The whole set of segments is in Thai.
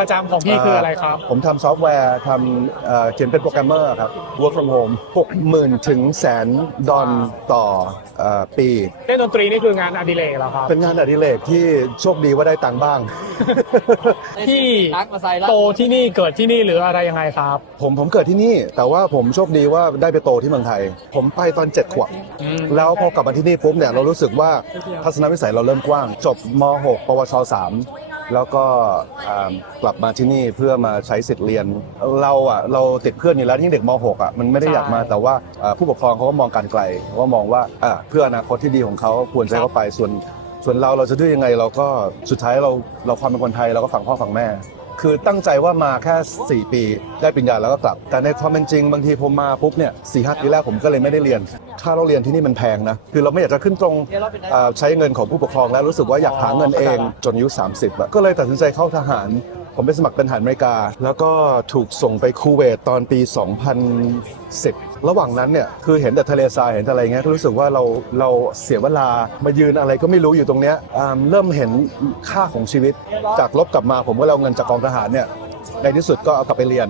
ประจำของพี่คืออะไรครับ ผมทำซอฟต์แวร์ทำเอ่อเขียนเป็นโปรแกรมเมอร์ครับ work from home 60,000 ถึงแสนดอลต่อเอ่อปี เล่นดนตรีนี่คืองานอดิเรกเหรอครับ เป็นงานอดิเรกที่โชคดีว่าได้ตังค์บ้างพี่รักมาใส่ละโตที่นี่เกิดที่นี่หรืออะไรยังไงครับ ผมผมเกิดที่นี่ แต่ว่าผมโชคดีว่าได้ไปโตที่เมืองไทย ผมไปตอน7ขวบ แล้วพอกลับมาที่นี่ปุ๊บเนี่ยเรารู้สึกว่าทัศนวิสัยเราเริ่มกว้าง จบม .6 ปวช 3 แล้วก็อ่ากลับมาที่นี่เพื่อมาใช้สิทธิ์เรียน เราอะเราติดเพื่อนอยู่แล้วยิ่งเด็กม .6 อะมันไม่ได้อยากมาใช่แต่ว่าอ่าผู้ปกครองเขาก็มองการไกลเขาก็มองว่าอะเพื่ออนาคตที่ดีของเขาควรใช้เขาไปส่วน ส่วนเราเราจะดื้อยังไงเราก็สุดท้ายเราเราความเป็นคนไทยเราก็ฝังพ่อฝังแม่ คือตั้งใจว่ามาแค่ 4 ปีได้ปริญญาแล้วก็กลับ แต่ในความเป็นจริงบางทีผมมาปุ๊บเนี่ยสี่ห้าปีแรกผมก็เลยไม่ได้เรียน ค่าเราเรียนที่นี่มันแพงนะ คือเราไม่อยากจะขึ้นตรงเอ่อใช้เงินของผู้ปกครองแล้วรู้สึกว่าอยากหาเงินเองจนอายุ 30อะก็เลยตัดสินใจเข้าทหาร ผมไปสมัครเป็นทหารอเมริกา แล้วก็ถูกส่งไปคูเวตตอนปี 2010 ระหว่างนั้นเนี่ยคือเห็นแต่ทะเลทรายเห็นแต่อะไรเงี้ยก็รู้สึกว่าเราเราเสียเวลามายืนอะไรก็ไม่รู้อยู่ตรงเนี้ยอ่าเริ่มเห็นค่าของชีวิตจากลบกลับมาผมก็เลยเอาเงินจากกองทหารเนี่ยในที่สุดก็เอากลับไปเรียน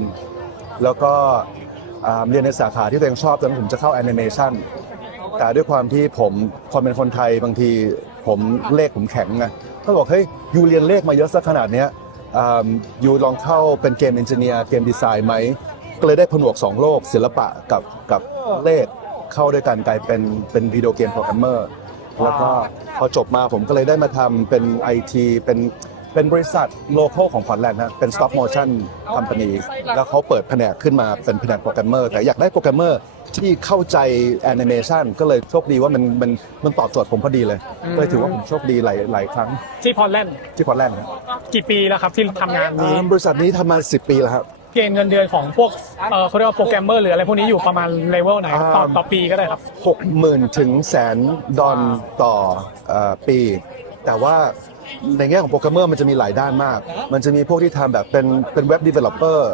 แล้วก็อ่า เรียนในสาขาที่ตัวเองชอบตอนนั้นผมจะเข้าแอนิเมชันแต่ด้วยความที่ผมความเป็นคนไทยบางทีผมเลขผมแข็งไงเขาบอกเฮ้ยยูเรียนเลขมาเยอะสักขนาดเนี้ยอยูลองเข้าเป็นเกมเอนจิเนียร์เกมดีไซน์ไหมก็เลยได้ผนวกสองโลกศิลปะกับกับเลขเข้าด้วยกันกลายเป็นเป็นวิดีโอเกมโปรแกรมเมอร์แล้วก็พอจบมาผมก็เลยได้มาทำเป็น IT เป็น เป็นบริษัทโลเคอลของขวัญแลนด์นะเป็น stop motion company แล้วเขาเปิดแผนกขึ้นมาเป็นแผนกโปรแกรมเมอร์แต่อยากได้โปรแกรมเมอร์ที่เข้าใจแอนิเมชันก็เลยโชคดีว่ามันมันมันตอบโจทย์ผมพอดีเลยอืมก็เลยถือว่าผมโชคดีหลายหลายครั้งที่พอลแลนด์ที่ขวัญแลนด์นะกี่ปีแล้วครับที่ทำงานนี้อ่าบริษัทนี้ทำมา 10 ปีแล้วครับ เกณฑ์เงินเดือนของพวกเอ่อเขาเรียกว่าโปรแกรมเมอร์หรืออะไรพวกนี้อยู่ประมาณเลเวลไหนครับต่ออ่า ต่อปีก็ได้ครับ 60,000 ถึงแสนดอลต่อเอ่อปี แต่ว่า ในแง่ของโปรแกรมเมอร์มันจะมีหลายด้านมาก มันจะมีพวกที่ทำแบบเป็นเป็นเว็บดีเวลลอปเปอร์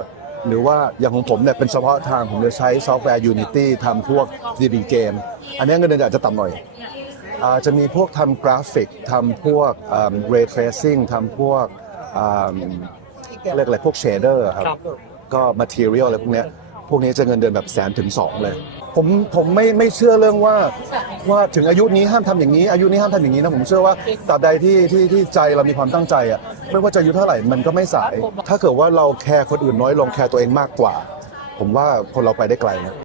หรือว่าอย่างของผมเนี่ยเป็นเฉพาะทางผมจะใช้ซอฟต์แวร์ Unity ทำพวก 3D เกม อันนี้เงินเดือนอาจจะต่ำหน่อยอ่าจะมีพวกทำกราฟิกทำพวกอ่า ray tracing ทำพวกอ่าเรียกอะไรพวกเชเดอร์ครับครับก็ material อะไรพวกเนี้ย พวกนี้จะเงินเดือนแบบแสนถึงสองเลย ผมผมไม่ไม่เชื่อเรื่องว่าว่าถึงอายุนี้ห้ามทำอย่างนี้ อายุนี้ห้ามทำอย่างนี้นะผมเชื่อว่าตราบใดที่ที่ที่ใจเรามีความตั้งใจอะไม่ว่าจะอายุเท่าไหร่มันก็ไม่สาย ถ้าเกิดว่าเราแคร์คนอื่นน้อยลงแคร์ตัวเองมากกว่า ผมว่าคนเราไปได้ไกลนะ